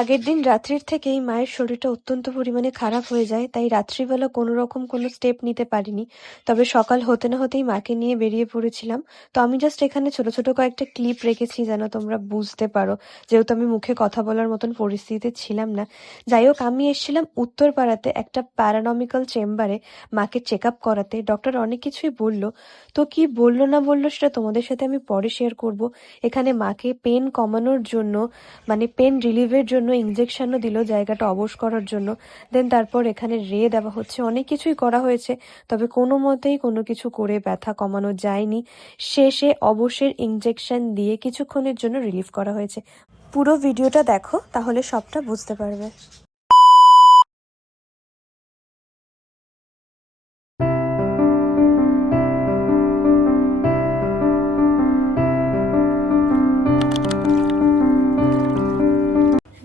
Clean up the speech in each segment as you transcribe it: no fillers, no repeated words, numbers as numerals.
আগের দিন রাত্রির থেকেই মায়ের শরীরটা অত্যন্ত পরিমাণে খারাপ হয়ে যায়, তাই রাত্রিবেলা কোনো রকম কোনো স্টেপ নিতে পারিনি। তবে সকাল হতে না হতেই মাকে নিয়ে বেরিয়ে পড়েছিলাম। তো আমি জাস্ট এখানে ছোট ছোট কয়েকটা ক্লিপ রেখেছি যেন তোমরা বুঝতে পারো, যেহেতু আমি মুখে কথা বলার মতন পরিস্থিতিতে ছিলাম না। যাই হোক, আমি এসেছিলাম উত্তরপাড়াতে একটা প্যারানমিক্যাল চেম্বারে মাকে চেক আপ করাতে। ডক্টর অনেক কিছুই বললো, তো কি বললো না বললো সেটা তোমাদের সাথে আমি পরে শেয়ার করব। এখানে মাকে পেন কমানোর জন্য, মানে পেন রিলিভের জন্য ইনজেকশনও দিল জায়গাটা অবশ করার জন্য। দেন তারপর এখানে রে দেওয়া হচ্ছে, অনেক কিছুই করা হয়েছে, তবে কোনো মতেই কোনো কিছু করে ব্যথা কমানো যায়নি। শেষে অবশের ইনজেকশন দিয়ে কিছুক্ষণের জন্য রিলিফ করা হয়েছে। পুরো ভিডিওটা দেখো, তাহলে সবটা বুঝতে পারবে।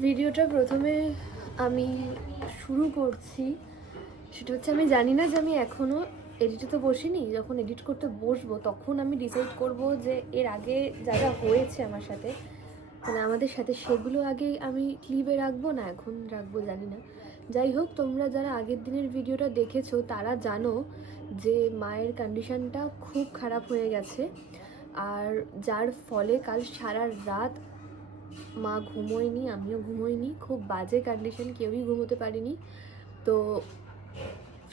ভিডিওটা প্রথমে আমি শুরু করছি, সেটা হচ্ছে আমি জানি না যে আমি এখনও এডিটে তো বসিনি। যখন এডিট করতে বসবো তখন আমি ডিসাইড করব যে এর আগে যা যা হয়েছে আমার সাথে, মানে আমাদের সাথে, সেগুলো আগে আমি ক্লিপে রাখবো না এখন রাখবো জানি না। যাই হোক, তোমরা যারা আগের দিনের ভিডিওটা দেখেছো তারা জানো যে মায়ের কন্ডিশনটা খুব খারাপ হয়ে গেছে, আর যার ফলে কাল সারা রাত মা ঘুমোয়নি, আমিও ঘুমোইনি, খুব বাজে কন্ডিশন, কেউই ঘুমোতে পারিনি। তো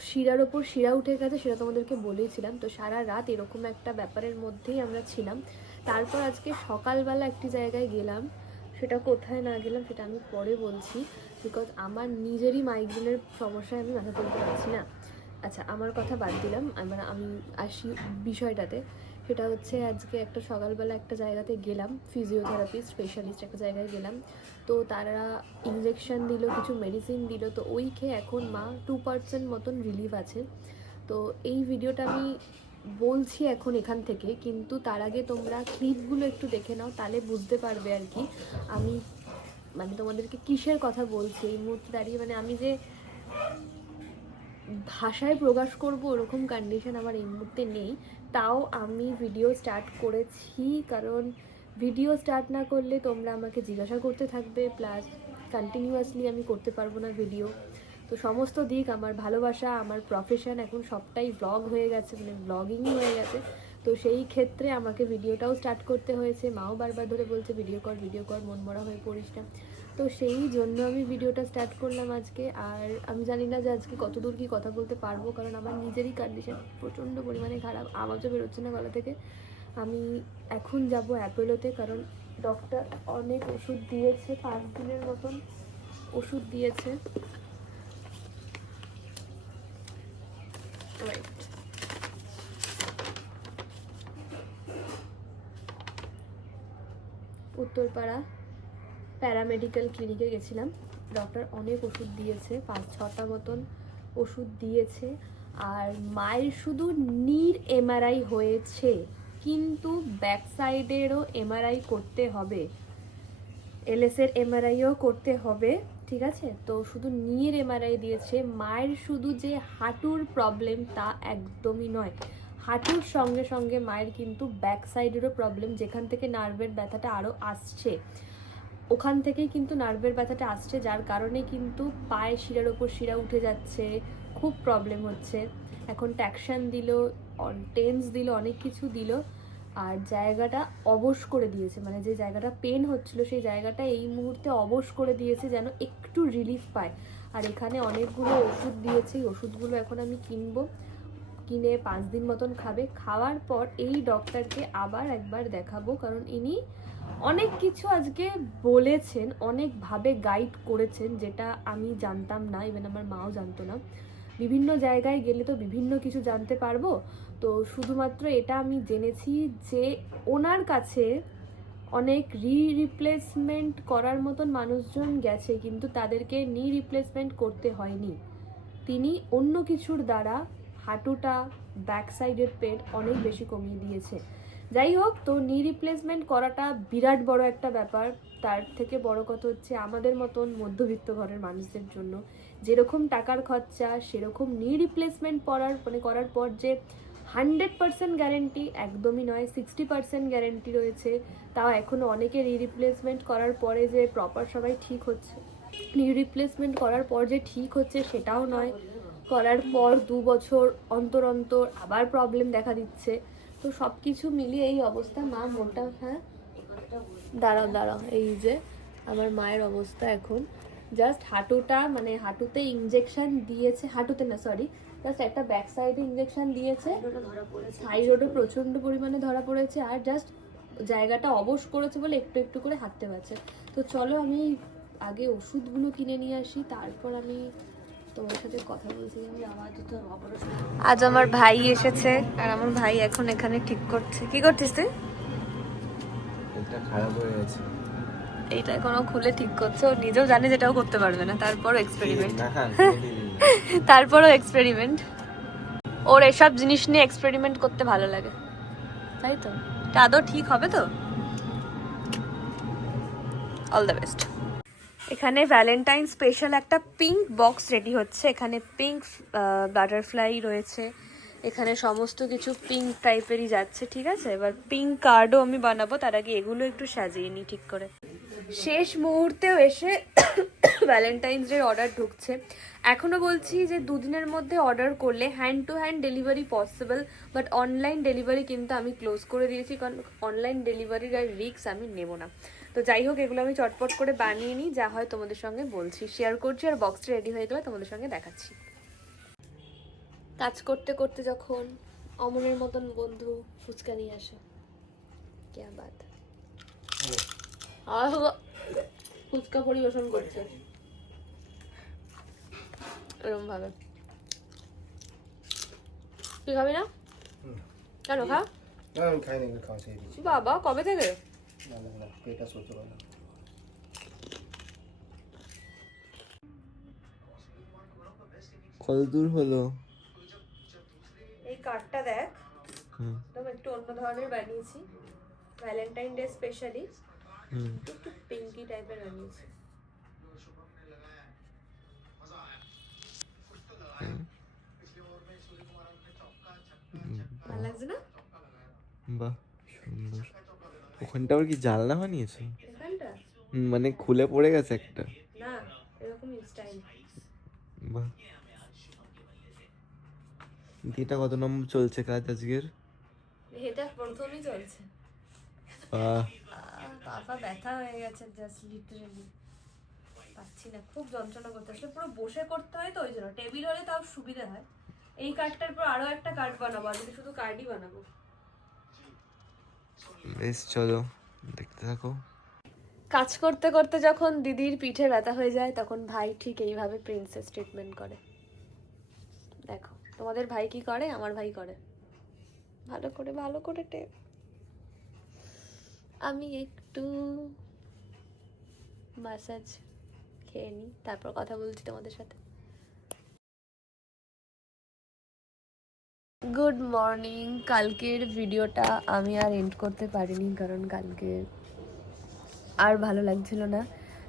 শিরার ওপর শিরা উঠে গেছে, সেটা তোমাদেরকে বলেইছিলাম। তো সারা রাত এরকম একটা ব্যাপারের মধ্যেই আমরা ছিলাম। তারপর আজকে সকালবেলা একটি জায়গায় গেলাম, সেটা কোথায় না গেলাম সেটা আমি পরে বলছি, বিকজ আমার নিজেরই মাইগ্রেনের সমস্যায় আমি মাথা তুলতে পারছি না। আচ্ছা, আমার কথা বাদ দিলাম, আমি আসি বিষয়টাতে। সেটা হচ্ছে আজকে একটা সকালবেলা একটা জায়গাতে গেলাম, ফিজিওথেরাপি স্পেশালিস্ট একটা জায়গায় গেলাম। তো তারা ইনজেকশন দিল, কিছু মেডিসিন দিল, তো ওই খেয়ে এখন মা 2% মতন রিলিফ আছে। তো এই ভিডিওটা আমি বলছি এখন এখান থেকে, কিন্তু তার আগে তোমরা ক্লিপগুলো একটু দেখে নাও, তাহলে বুঝতে পারবে আর কি আমি মানে তোমাদেরকে কিসের কথা বলছি এই মুহূর্তে দাঁড়িয়ে। মানে আমি যে ভাষায় প্রকাশ করব ওরকম কন্ডিশন আমার এই মুহূর্তে নেই। তাও আমি ভিডিও স্টার্ট করেছি, কারণ ভিডিও স্টার্ট না করলে তোমরা আমাকে জিজ্ঞাসা করতে থাকবে, প্লাস কন্টিনিউয়াসলি আমি করতে পারবো না ভিডিও। তো সমস্ত দিক, আমার ভালোবাসা, আমার প্রফেশন এখন সবটাই ব্লগ হয়ে গেছে, মানে ব্লগিংই হয়ে গেছে। তো সেই ক্ষেত্রে আমাকে ভিডিওটাও স্টার্ট করতে হয়েছে। মাও বারবার ধরে বলছে ভিডিও কর, মন মরা হয়ে পড়িস না। তো সেই জন্য আমি ভিডিওটা স্টার্ট করলাম আজকে। আর আমি জানি না যে আজকে কতদূর কি কথা বলতে পারবো, কারণ আমার নিজেরই কন্ডিশন প্রচণ্ড পরিমাণে খারাপ, আওয়াজও বেরোচ্ছে না গলা থেকে। আমি এখন যাব অ্যাপোলোতে, কারণ ডক্টর অনেক ওষুধ দিয়েছে, 5 দিনের মতন ওষুধ দিয়েছে। উত্তরপাড়া প্যারামেডিক্যাল ক্লিনিকে গেছিলাম, ডক্টর অনেক ওষুধ দিয়েছে, 5-6টা মতন ওষুধ দিয়েছে। আর মায়ের শুধু নির এমআরআই হয়েছে, কিন্তু ব্যাক সাইডেরও এমআরআই করতে হবে, এলএসের এমআরআইও করতে হবে, ঠিক আছে। তো শুধু নির এমআরআই দিয়েছে। মায়ের শুধু যে হাঁটুর প্রবলেম তা একদমই নয়, হাঁটুর সঙ্গে সঙ্গে মায়ের কিন্তু ব্যাক সাইডেরও প্রবলেম, যেখান থেকে নার্ভের ব্যথাটা আরও আসছে, ওখান থেকেই কিন্তু নার্ভের ব্যথাটা আসছে, যার কারণে কিন্তু পায়ে শিরার ওপর শিরা উঠে যাচ্ছে, খুব প্রবলেম হচ্ছে। এখন ট্যাকশন দিল, টেন্স দিল, অনেক কিছু দিল, আর জায়গাটা অবশ করে দিয়েছে, মানে যে জায়গাটা পেন হচ্ছিল সেই জায়গাটা এই মুহূর্তে অবশ করে দিয়েছে, যেন একটু রিলিফ পায়। আর এখানে অনেকগুলো ওষুধ দিয়েছে, এই ওষুধগুলো এখন আমি কিনবো, কিনে 5 দিন মতন খাবে। খাওয়ার পর এই ডক্টরকে আবার একবার দেখাবো, কারণ ইনি অনেক কিছু আজকে বলেছেন, অনেকভাবে গাইড করেছেন, যেটা আমি জানতাম না, ইভেন আমার মাও জানতো না। বিভিন্ন জায়গায় গেলে তো বিভিন্ন কিছু জানতে পারবো, তো শুধুমাত্র এটা আমি জেনেছি যে ওনার কাছে অনেক রিপ্লেসমেন্ট করার মতন মানুষজন গেছে, কিন্তু তাদেরকে রিপ্লেসমেন্ট করতে হয়নি। তিনি অন্য কিছুর দ্বারা হাঁটুটা, ব্যাক সাইডের পেট অনেক বেশি কমিয়ে দিয়েছে। যাই হোক, তো রিপ্লেসমেন্ট করাটা বিরাট বড় একটা ব্যাপার। তার থেকে বড় কথা হচ্ছে আমাদের মতন মধ্যবিত্ত ঘরের মানুষদের জন্য যেরকম টাকার খরচা, সেরকম রিপ্লেসমেন্ট করার পর যে 100% গ্যারেন্টি একদমই নয়, 60% গ্যারেন্টি রয়েছে। তাও এখনও অনেকে রিপ্লেসমেন্ট করার পরে যে প্রপার সবাই ঠিক হচ্ছে, রিপ্লেসমেন্ট করার পর যে ঠিক হচ্ছে সেটাও নয়, করার পর 2 বছর অন্তর অন্তর আবার প্রবলেম দেখা দিচ্ছে। তো সব কিছু মিলিয়ে এই অবস্থা। মা মোটা, হ্যাঁ দাঁড়াও, এই যে আমার মায়ের অবস্থা এখন জাস্ট হাঁটুটা, মানে হাঁটুতে ইনজেকশন দিয়েছে, হাঁটুতে না সরি, জাস্ট একটা ব্যাক সাইডে ইনজেকশন দিয়েছে, থাইরয়েডও প্রচণ্ড পরিমাণে ধরা পড়েছে, আর জাস্ট জায়গাটা অবশ করেছে বলে একটু একটু করে হাঁটতে পারছে। তো চলো আমি আগে ওষুধগুলো কিনে নিয়ে আসি, তারপর আমি তোমার সাথে কথা বলছি। আজ আমার ভাই এসেছে আর আমার ভাই এখন এখানে ঠিক করছে। কি করছিস তুই? এটা খারাপ হয়ে গেছে, এইটা এখনো খুলে ঠিক করছে। ও নিজেও জানে যেটাও করতে পারবে না, তারপরও এক্সপেরিমেন্ট, তারপরও এক্সপেরিমেন্ট। ওর এসব জিনিস নিয়ে এক্সপেরিমেন্ট করতে ভালো লাগে, তাই তো? এটা আদৌ ঠিক হবে তো? All the best. এখানে ভ্যালেন্টাইন স্পেশাল একটা পিঙ্ক বক্স রেডি হচ্ছে। এখানে পিঙ্ক বাটারফ্লাই রয়েছে, এখানে সমস্ত কিছু পিঙ্ক টাইপেরই যাচ্ছে, ঠিক আছে? এবার পিঙ্ক কার্ডও আমি বানাবো, তার আগে এগুলো একটু সাজিয়ে নিই ঠিক করে। শেষ মুহূর্তেও এসে ভ্যালেন্টাইন্স ডে অর্ডার ঢুকছে। এখনও বলছি যে 2 দিনের মধ্যে অর্ডার করলে hand to hand delivery possible, but online delivery কিন্তু আমি ক্লোজ করে দিয়েছি, কারণ অনলাইন ডেলিভারির আর রিস্ক আমি নেব না। তো যাই হোক, এগুলো আমি চটপট করে বানিয়ে নিই, যা হয় তোমাদের সঙ্গে বলছি, শেয়ার করছি, আর বক্সটা রেডি হয়ে গেলে তোমাদের সঙ্গে দেখাচ্ছি। কাজ করতে করতে যখন অমনের মতন বন্ধু ফুচকা নিয়ে আসে, ক্যা বাত। ফুচকা পরিবেশন করছে এরকম ভাবে। তুই খাবি না? কেন? খা। আমি খাই না, খাওয়া ছেড়ে দিয়েছি। বাবা, কবে থেকে? না পেটটা সহ্য করে না। কত দূর হলো? এই কার্ডটা দেখ, একদম একটু অন্য ধরনের বানিয়েছি, ভ্যালেন্টাইন ডে স্পেশালি একটু পিঙ্কি টাইপের বানিয়েছি। ভালো লাগছে না? বাহ, সুন্দর। ওখানটা আবার কি জানলা বানিয়েছো? এখানটা মানে খুলে পড়ে গেছে একটা। না, এরকম স্টাইল। বাহ। এটা কত নম্বর চলছে কাজ আজকের? এটা প্রথমই চলছে। বাহ, পা ব্যথা হয়ে গেছে জাস্ট লিটারালি, পাচ্ছি না, খুব যন্ত্রণা করতে। আসলে পুরো বসে করতে হয় তো, ওই জন্য। টেবিল হলে তাও সুবিধা হয়। এই কার্ডটার পর আরো একটা কার্ড বানাবো, আজকে শুধু কার্ডই বানাবো। বেশ, চলো দেখতে থাকো। কাজ করতে করতে যখন দিদির পিঠে ব্যথা হয়ে যায়, তখন ভাই ঠিক এইভাবে প্রিন্সেস ট্রিটমেন্ট করে। দেখো তোমাদের ভাই কি করে, আমার ভাই করে ভালো করে টেপ। আমি একটু ম্যাসাজ খেয়ে নিই, তারপর কথা বলছি তোমাদের সাথে। Good morning. কালকের ভিডিওটা আমি আর এন্ড করতে পারিনি, কারণ কালকে আর ভালো লাগছিল না।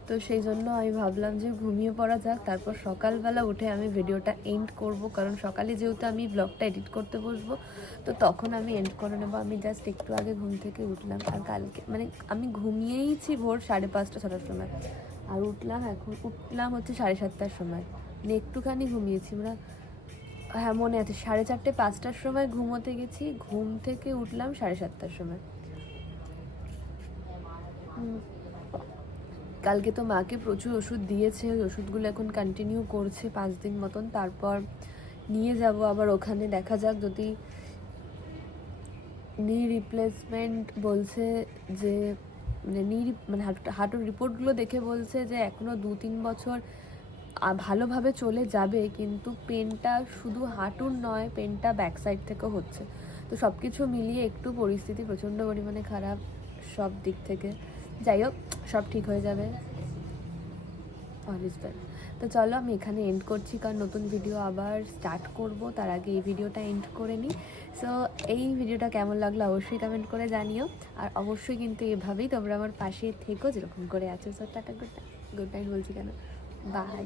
তো সেই জন্য আমি ভাবলাম যে ঘুমিয়ে পড়া যাক, তারপর সকালবেলা উঠে আমি ভিডিওটা এন্ড করব, কারণ সকালে যেহেতু আমি ব্লগটা এডিট করতে বসবো, তো তখন আমি এন্ড করে নেবো। আমি জাস্ট একটু আগে ঘুম থেকে উঠলাম, আর কালকে মানে আমি ঘুমিয়েইছি ভোর 5:30-6টার সময়, আর উঠলাম হচ্ছে 7:30টার সময়, মানে একটুখানি ঘুমিয়েছি আমরা। হ্যাঁ মনে আছে, 4:30-5টার সময় ঘুমোতে গেছি, ঘুম থেকে উঠলাম 7:30টার সময়। কালকে তো মাকে প্রচুর ওষুধ দিয়েছে, ওই ওষুধগুলো এখন কন্টিনিউ করছে 5 দিন মতন, তারপর নিয়ে যাব আবার ওখানে। দেখা যাক, যদি নি রিপ্লেসমেন্ট বলছে যে, মানে হাঁটুর রিপোর্টগুলো দেখে বলছে যে এখনও 2-3 বছর ভালোভাবে চলে যাবে, কিন্তু পেনটা শুধু হাঁটুর নয়, পেনটা ব্যাক সাইড থেকেও হচ্ছে। তো সব কিছু মিলিয়ে একটু পরিস্থিতি প্রচণ্ড পরিমাণে খারাপ সব দিক থেকে। যাই হোক, সব ঠিক হয়ে যাবে, অল ইজ ওয়েল। তো চলো আমি এখানে এন্ড করছি, কারণ নতুন ভিডিও আবার স্টার্ট করব, তার আগে এই ভিডিওটা এন্ড করে নিই। সো এই ভিডিওটা কেমন লাগলো অবশ্যই কমেন্ট করে জানিও, আর অবশ্যই কিন্তু এভাবেই তোমরা আমার পাশে থেকো যেরকম করে আছো। সো টাটা, গুড নাইট বলছি কেন, বাই।